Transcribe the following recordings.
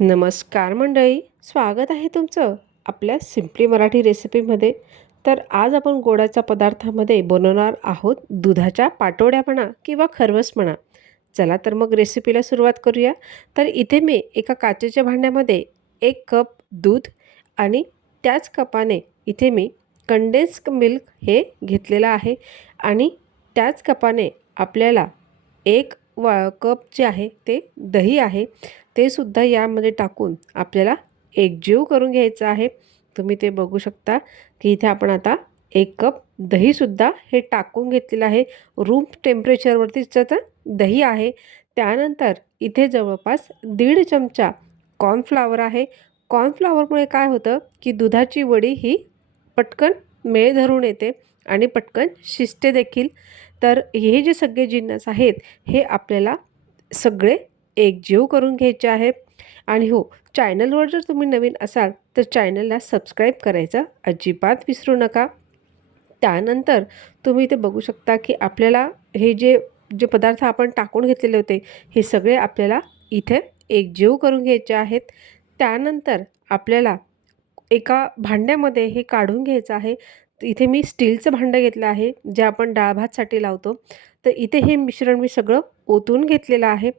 नमस्कार मंडळी, स्वागत आहे तुमचं आपल्या सिम्पली मराठी रेसिपीमध्ये. तर आज आपण गोडाच्या पदार्थामध्ये बनवणार आहोत दुधाच्या पाटोड्या म्हणा किंवा खरवस म्हणा. चला तर मग रेसिपीला सुरुवात करूया. तर इथे मी एका काचेच्या भांड्यामध्ये 1 कप दूध आणि त्याच कपाने इथे मी कंडेन्स्ड मिल्क हे घेतलेलं आहे आणि त्याच कपाने आपल्याला 1 कप जे आहे ते दही आहे ते सुद्धा यामध्ये टाकून आपल्याला एकजीव करून घ्यायचं आहे. तुम्ही ते बघू शकता की इथे आपण आता 1 कप दहीसुद्धा हे टाकून घेतलेलं आहे. रूम टेम्परेचरवरतीच तर दही आहे. त्यानंतर इथे जवळपास 1.5 चमचा कॉर्नफ्लॉवर आहे. कॉर्नफ्लॉवरमुळे काय होतं की दुधाची वडी ही पटकन मेळ धरून येते आणि पटकन शिजते देखील. तर हे जे सगळे जिन्नस आहेत हे आपल्याला सगळे एकजीव करून घ्यायचे आहे. आणि हो, चॅनलवर जर तुम्ही नवीन असाल तर चॅनलला सबस्क्राईब करायचं अजिबात विसरू नका. त्यानंतर तुम्ही इथे बघू शकता की आपल्याला हे जे जे पदार्थ आपण टाकून घेतलेले होते हे सगळे आपल्याला इथे एकजीव करून घ्यायचे आहेत. त्यानंतर आपल्याला एका भांड्यामध्ये हे काढून घ्यायचं आहे. इथे मी स्टीलचं भांडं घेतलं आहे जे आपण डाळ भातसाठी लावतो. तर इथे हे मिश्रण मी सगळं ओतून घेतलेलं आहे.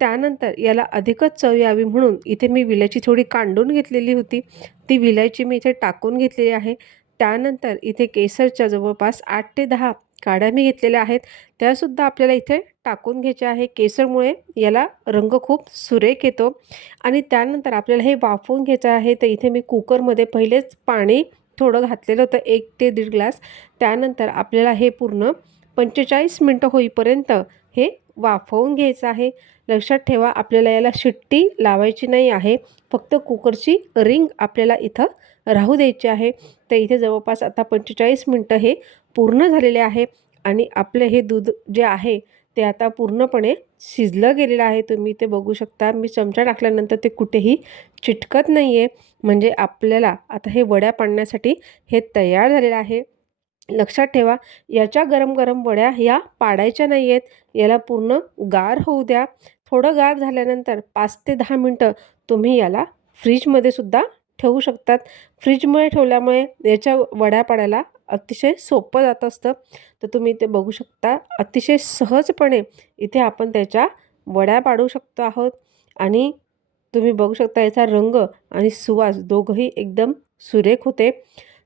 त्यानंतर याला अधिकच चव यावी म्हणून इथे मी विलायची थोडी कांडून घेतलेली होती. ती विलायची मी इथे टाकून घेतलेली आहे. त्यानंतर इथे केसरच्या जवळपास 8 ते 10 काड्या मी घेतलेल्या आहेत. त्यासुद्धा आपल्याला इथे टाकून घ्यायच्या आहे. केसरमुळे याला रंग खूप सुरेख येतो. आणि त्यानंतर आपल्याला हे वाफवून घ्यायचं आहे. तर इथे मी कुकरमध्ये पहिलेच पाणी थोडं घातलेलं होतं 1 ते 1.5 ग्लास. त्यानंतर आपल्याला हे पूर्ण 45 मिनटं होईपर्यंत हे वाफवून घ्यायचं आहे. लक्षात ठेवा, आपल्याला याला शिट्टी लावायची नाही आहे. फक्त कुकरची रिंग आपल्याला इथं राहू द्यायची आहे. तर इथे जवळपास आता 45 मिनटं हे पूर्ण झालेले आहे आणि आपलं हे दूध जे आहे ते आता पूर्णपणे शिजलं गेलेलं आहे. तुम्ही ते बघू शकता. मी चमचा टाकल्यानंतर ते कुठेही चिटकत नाही आहे. म्हणजे आपल्याला आता हे वड्या पाडण्यासाठी हे तयार झालेलं आहे. लक्षात ठेवा, याच्या गरम गरम वड्या ह्या पाडायच्या नाही आहेत. याला पूर्ण गार होऊ द्या. थोडं गार झाल्यानंतर 5 ते 10 मिनटं तुम्ही याला फ्रीजमध्ये सुद्धा ठेवू शकतात. फ्रीजमध्ये ठेवल्यामुळे याच्या वड्या पाडायला अतिशय सोपं जात असतं. तर तुम्ही ते बघू शकता, अतिशय सहजपणे इथे आपण त्याच्या वड्या पाडू शकतो आहोत. आणि तुम्ही बघू शकता याचा रंग आणि सुवास दोघंही एकदम सुरेख होते.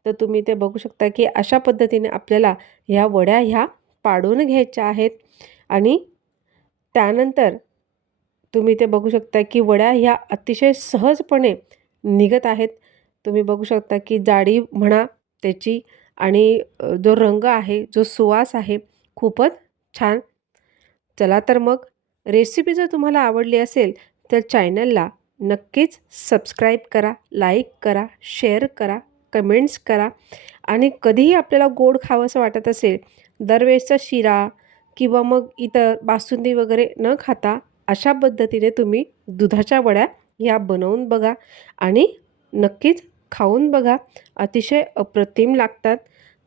तर तुम्ही ते बघू शकता की अशा पद्धतीने आपल्याला ह्या वड्या ह्या पाडून घ्यायच्या आहेत. आणि त्यानंतर तुम्ही ते बघू शकता की वड्या ह्या अतिशय सहजपणे निघत आहेत. तुम्ही बघू शकता की जाडी म्हणा त्याची आणि जो रंग आहे, जो सुवास आहे, खूपच छान. चला तर मग रेसिपी जर तुम्हाला आवडली असेल तर चॅनलला नक्कीच सबस्क्राईब करा, लाईक करा, शेअर करा, कमेंट्स करा. आणि कधीही आपल्याला गोड खावंसं वाटत असेल, दरवेळेसचा शिरा किंवा मग इतर बासुंदी वगैरे न खाता अशा पद्धतीने तुम्ही दुधाच्या वड्या ह्या बनवून बघा आणि नक्कीच खाऊन बघा. अतिशय अप्रतिम लागतात,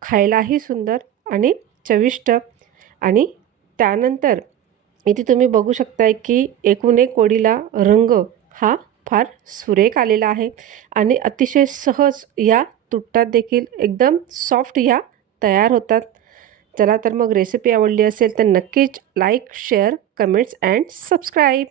खायलाही सुंदर आणि चविष्ट. आणि त्यानंतर इथे तुम्ही बघू शकताय की एकूण एक वडीला रंग हा फार सुरेख आलेला आहे आणि अतिशय सहज या तुटतात देखील, एकदम सॉफ्ट या तयार होतात. चला तर मग रेसिपी आवडली असेल तर नक्कीच like, share, comments and subscribe.